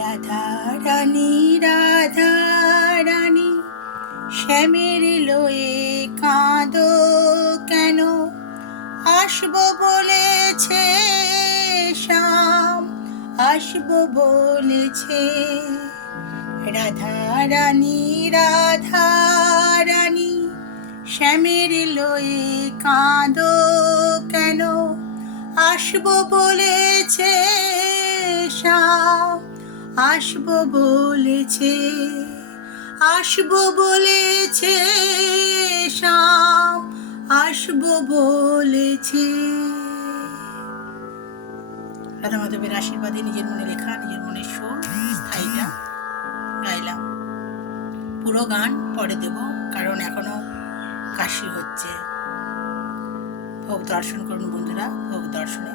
রাধা রানী রাধা রানী শ্যামের লয়ে কাঁদো কেন? আসবো বলেছে শ্যাম, আসবো বলেছে। রাধা রানী রাধা রানী শ্যামের লয়ে কাঁদো কেন? আসবো বলেছে শ্যাম, আসবো বলেছে, আসবো বলেছে শ্যাম, আসবো বলেছে। রাধা মাধবের আশীর্বাদে নিজের মনে লেখা, নিজের মনের সুর স্থায়ীটা গাইলাম। পুরো গান পরে দেব, কারণ এখনো কাশি হচ্ছে। ভোগ দর্শন করুন বন্ধুরা, ভোগ দর্শনে